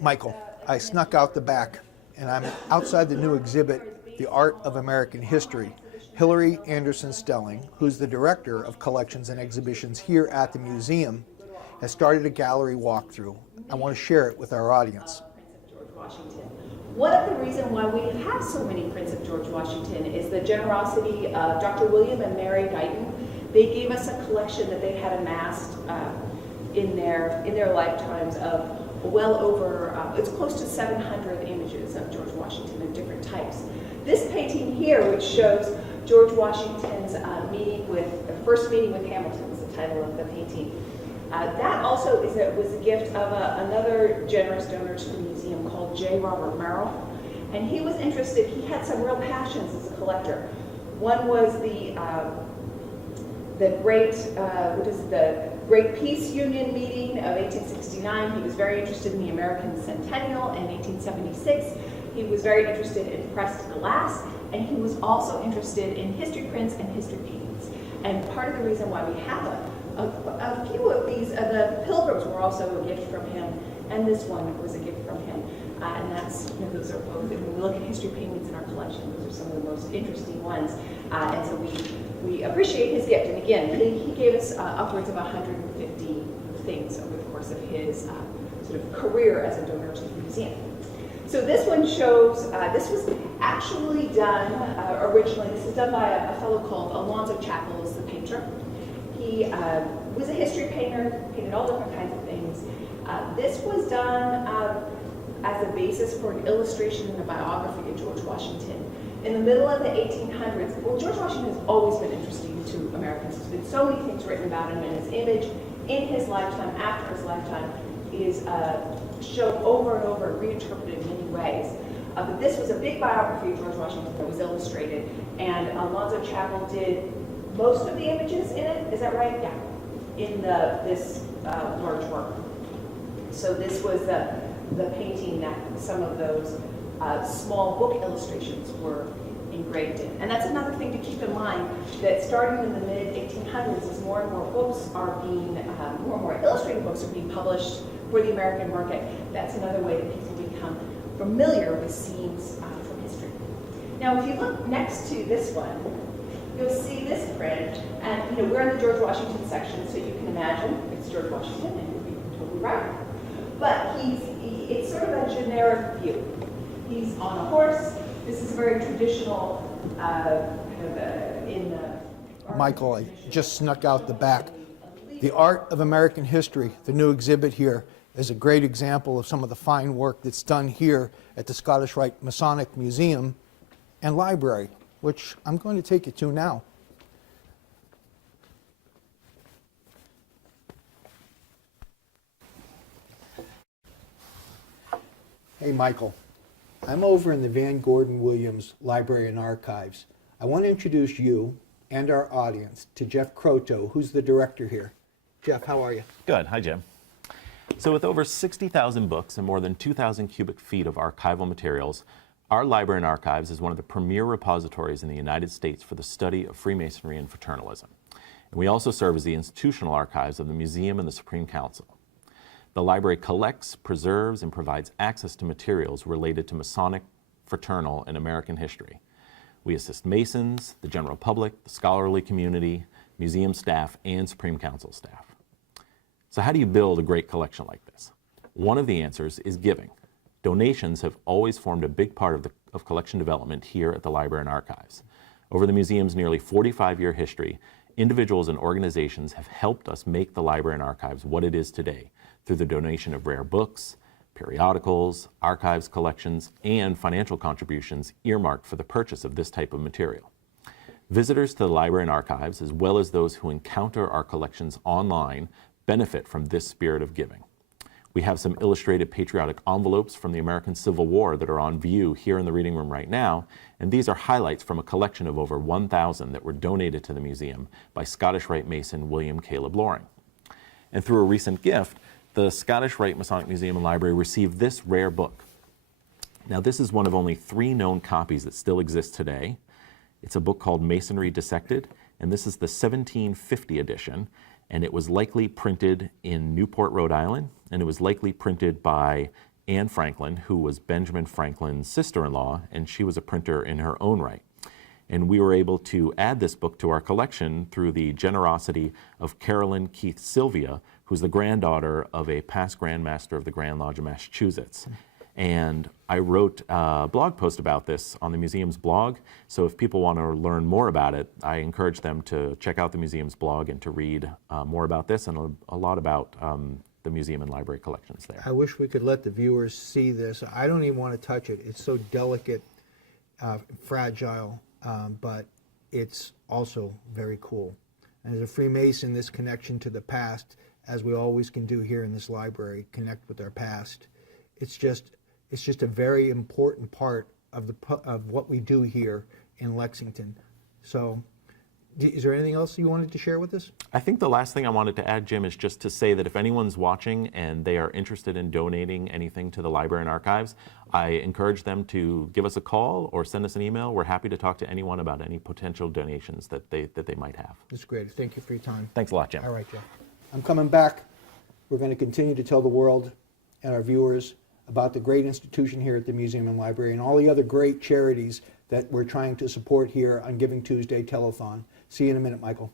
Michael, I snuck out the back, and I'm outside the new exhibit, The Art of American History. Hilary Anderson Stelling, who's the Director of Collections and Exhibitions here at the museum, has started a gallery walkthrough. I want to share it with our audience. George Washington. One of the reasons why we have so many prints of George Washington is the generosity of Dr. William and Mary Guyton. They gave us a collection that they had amassed in their lifetimes of well over, it's close to 700 images of George Washington of different types. This painting here, which shows George Washington's first meeting with Hamilton, is the title of the painting. That also was a gift of another generous donor to the museum called J. Robert Merrill. And he was interested, he had some real passions as a collector. One was the Great Peace Union meeting of 1869. He was very interested in the American Centennial in 1876. He was very interested in pressed glass, and he was also interested in history prints and history paintings. And part of the reason why we have a few of these, the Pilgrims were also a gift from him, and this one was a gift from him. And that's, those are both, when we look at history paintings in our collection, those are some of the most interesting ones. And so we appreciate his gift. And again, he gave us upwards of 150 things over the course of his sort of career as a donor to the museum. So this one shows, this was actually done originally, this was done by a fellow called Alonzo Chappell, is the painter. He was a history painter, painted all different kinds of things. This was done as a basis for an illustration in a biography of George Washington. In the middle of the 1800s, well, George Washington has always been interesting to Americans. There's been so many things written about him, and his image in his lifetime, after his lifetime, is shown over and over, reinterpreted in many ways. But this was a big biography of George Washington that was illustrated, and Alonzo Chappell did most of the images in it. Is that right? Yeah. In this large work. So this was the painting that some of those small book illustrations were engraved in. And that's another thing to keep in mind, that starting in the mid-1800s, as more and more books are being, more and more illustrated books are being published for the American market, that's another way that people become familiar with scenes from history. Now, if you look next to this one, you'll see this print, and we're in the George Washington section, so you can imagine it's George Washington, and you'll be totally right. But it's sort of a generic view. He's on a horse. This is a very traditional Michael, I just snuck out the back. The Art of American History, the new exhibit here, is a great example of some of the fine work that's done here at the Scottish Rite Masonic Museum and Library, which I'm going to take you to now. Hey, Michael. I'm over in the Gorden-Williams Library and Archives. I want to introduce you and our audience to Jeff Croteau, who's the director here. Jeff, how are you? Good. Hi, Jim. So with over 60,000 books and more than 2,000 cubic feet of archival materials, our Library and Archives is one of the premier repositories in the United States for the study of Freemasonry and fraternalism. And we also serve as the institutional archives of the Museum and the Supreme Council. The library collects, preserves, and provides access to materials related to Masonic, fraternal, and American history. We assist Masons, the general public, the scholarly community, museum staff, and Supreme Council staff. So how do you build a great collection like this? One of the answers is giving. Donations have always formed a big part of collection development here at the Library and Archives. Over the museum's nearly 45-year history, individuals and organizations have helped us make the Library and Archives what it is today through the donation of rare books, periodicals, archives collections, and financial contributions earmarked for the purchase of this type of material. Visitors to the Library and Archives, as well as those who encounter our collections online, benefit from this spirit of giving. We have some illustrated patriotic envelopes from the American Civil War that are on view here in the reading room right now, and these are highlights from a collection of over 1,000 that were donated to the museum by Scottish Rite Mason William Caleb Loring. And through a recent gift, the Scottish Rite Masonic Museum and Library received this rare book. Now, this is one of only 3 known copies that still exist today. It's a book called Masonry Dissected, and this is the 1750 edition, and it was likely printed in Newport, Rhode Island, and it was likely printed by Anne Franklin, who was Benjamin Franklin's sister-in-law, and she was a printer in her own right. And we were able to add this book to our collection through the generosity of Carolyn Keith Sylvia, who's the granddaughter of a past Grand Master of the Grand Lodge of Massachusetts. And I wrote a blog post about this on the museum's blog, so if people want to learn more about it, I encourage them to check out the museum's blog and to read more about this and a lot about the museum and library collections there. I wish we could let the viewers see this. I don't even want to touch it. It's so delicate, fragile, but it's also very cool. And as a Freemason, this connection to the past, as we always can do here in this library, connect with our past. It's just a very important part of what we do here in Lexington. So, is there anything else you wanted to share with us? I think the last thing I wanted to add, Jim, is just to say that if anyone's watching and they are interested in donating anything to the library and archives, I encourage them to give us a call or send us an email. We're happy to talk to anyone about any potential donations that they might have. That's great. Thank you for your time. Thanks a lot, Jim. All right, Jeff. I'm coming back. We're going to continue to tell the world and our viewers about the great institution here at the Museum and Library and all the other great charities that we're trying to support here on Giving Tuesday Telethon. See you in a minute, Michael.